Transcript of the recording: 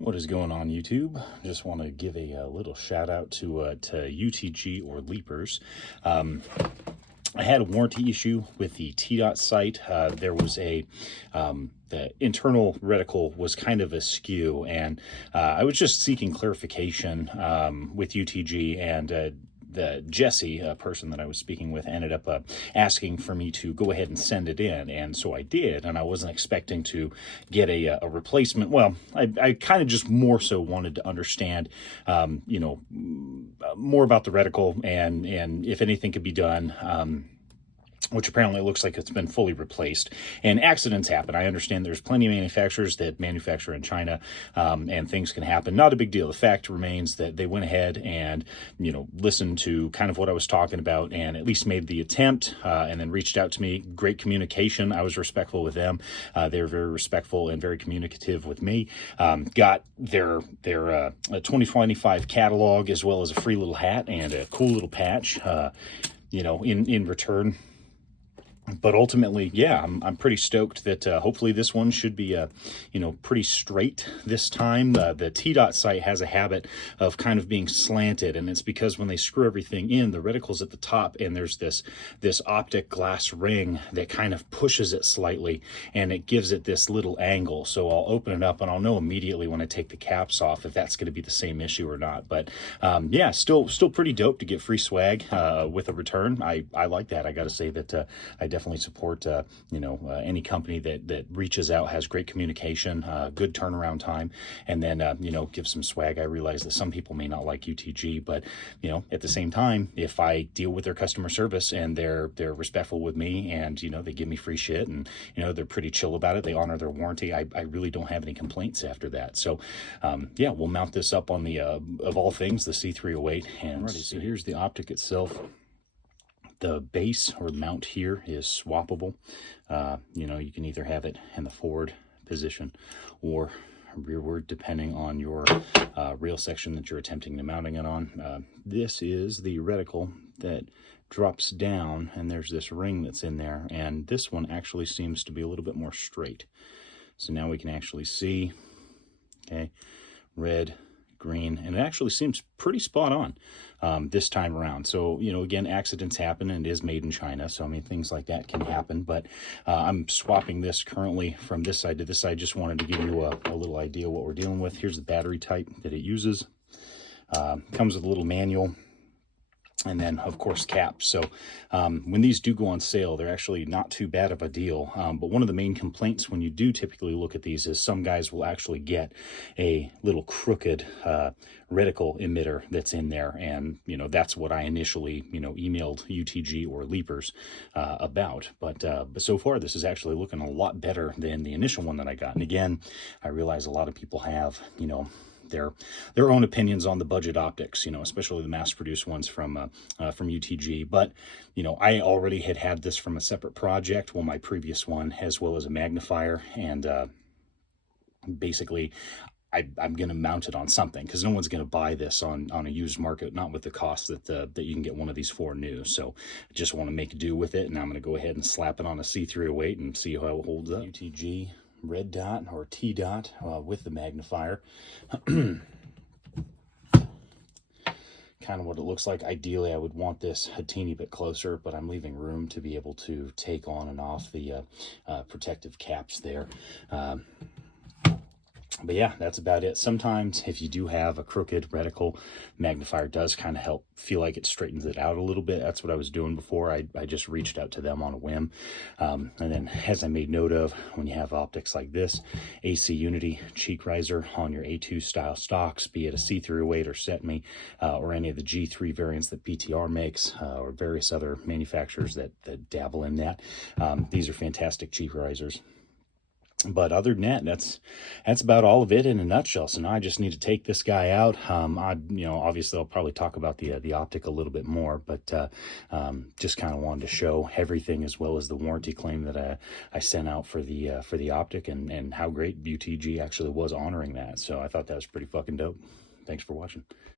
What is going on, YouTube? Just want to give a little shout out to UTG or Leapers. I had a warranty issue with the T-Dot sight. There was the internal reticle was kind of askew, and I was just seeking clarification with UTG, and the Jesse, a person that I was speaking with, ended up asking for me to go ahead and send it in, and so I did. And I wasn't expecting to get a replacement. Well, I kind of just more so wanted to understand, more about the reticle and if anything could be done. Which apparently looks like it's been fully replaced. And accidents happen. I understand there's plenty of manufacturers that manufacture in China, and things can happen. Not a big deal. The fact remains that they went ahead and, listened to kind of what I was talking about and at least made the attempt, and then reached out to me. Great communication. I was respectful with them. They were very respectful and very communicative with me. Got their 2025 catalog as well as a free little hat and a cool little patch, in return. But ultimately, yeah, I'm pretty stoked that hopefully this one should be, pretty straight this time. The T-Dot sight has a habit of kind of being slanted, and it's because when they screw everything in, the reticle's at the top, and there's this optic glass ring that kind of pushes it slightly, and it gives it this little angle. So I'll open it up, and I'll know immediately when I take the caps off if that's going to be the same issue or not. But yeah, still pretty dope to get free swag with a return. I like that. I got to say that I definitely support any company that reaches out, has great communication, good turnaround time, and then give some swag. I realize that some people may not like UTG, but at the same time, if I deal with their customer service and they're respectful with me, and they give me free shit, and they're pretty chill about it, they honor their warranty, I really don't have any complaints after that. So yeah, we'll mount this up on the of all things, the C308. And alrighty, so here's the optic itself. The base or mount here is swappable. You can either have it in the forward position or rearward, depending on your rail section that you're attempting to mounting it on. This is the reticle that drops down, and there's this ring that's in there, and this one actually seems to be a little bit more straight. So now we can actually see, okay, red, green, and it actually seems pretty spot on this time around. So again, accidents happen, and it is made in China, so I mean, things like that can happen. But I'm swapping this currently from this side to this side. Just wanted to give you a little idea what we're dealing with. Here's the battery type that it uses. Comes with a little manual, and then of course caps. So when these do go on sale, they're actually not too bad of a deal. But one of the main complaints when you do typically look at these is some guys will actually get a little crooked reticle emitter that's in there, and that's what I initially emailed UTG or Leapers about. But so far this is actually looking a lot better than the initial one that I got. And again, I realize a lot of people have their own opinions on the budget optics, especially the mass-produced ones from UTG. But I already had this from a separate project, well, my previous one, as well as a magnifier, and basically I'm going to mount it on something, because no one's going to buy this on a used market, not with the cost that you can get one of these for new. So I just want to make do with it, and I'm going to go ahead and slap it on a C308 and see how it holds up. UTG red dot or T-Dot with the magnifier. Kind of what it looks like. Ideally, I would want this a teeny bit closer, but I'm leaving room to be able to take on and off the protective caps there. But yeah, that's about it. Sometimes if you do have a crooked reticle, magnifier does kind of help feel like it straightens it out a little bit. That's what I was doing before. I just reached out to them on a whim. And then, as I made note of, when you have optics like this, AC Unity cheek riser on your A2 style stocks, be it a C308 or Setme, or any of the G3 variants that PTR makes, or various other manufacturers that dabble in that. These are fantastic cheek risers. But other than that, that's about all of it in a nutshell. So now I just need to take this guy out. Obviously I'll probably talk about the optic a little bit more, but just kind of wanted to show everything, as well as the warranty claim that I sent out for the optic, and how great UTG actually was honoring that. So I thought that was pretty fucking dope. Thanks for watching.